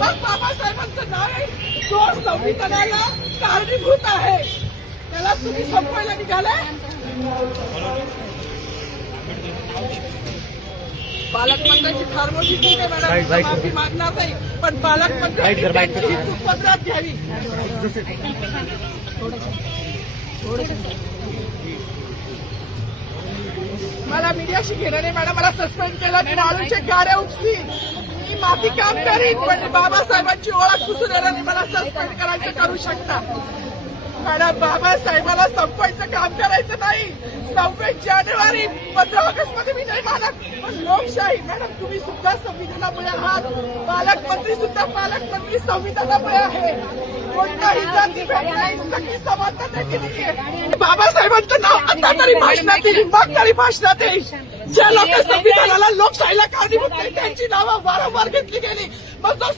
मग बाबासाहेबांचं नाव आहे जो संविधानाला कारणीभूत आहे त्याला तुम्ही संपवायला निघालाय. पालकमंत्र्यांची फार मोठी चूक आहे मॅडम, माफी मागणार नाही, पण पालकमंत्र्यांनी त्यांची चूक पदरात घ्यावी. मला मीडियाशी घेणं नाही मॅडम, मला सस्पेंड केलं, मी माळूचे गाड्या उपसीन, मी माती काम करीन, पण बाबासाहेबांची ओळख पुसून येणार नाही. मला सस्पेंड करायचं करू शकता मॅडम. बाबासाहेबाला संपवायचं काम करायचं नाही. 26 जानेवारी 15 ऑगस्ट मध्ये मी नाही मानत, पण लोकशाही मॅडम तुम्ही सुद्धा संविधानामुळे आहात. पालकमंत्री सुद्धा पालकमंत्री संविधानामुळे आहे. कोणताही जाती भेट नाही, सगळी समानता त्यांनी दिली आहे. बाबासाहेबांचं नाव आता तरी भाषणात येईल, मग तरी भाषणात येईल. ज्या लोक संविधानाला लोकशाहीला कारणीभूत नाही त्यांची नावं वारंवार घेतली गेली. मग जो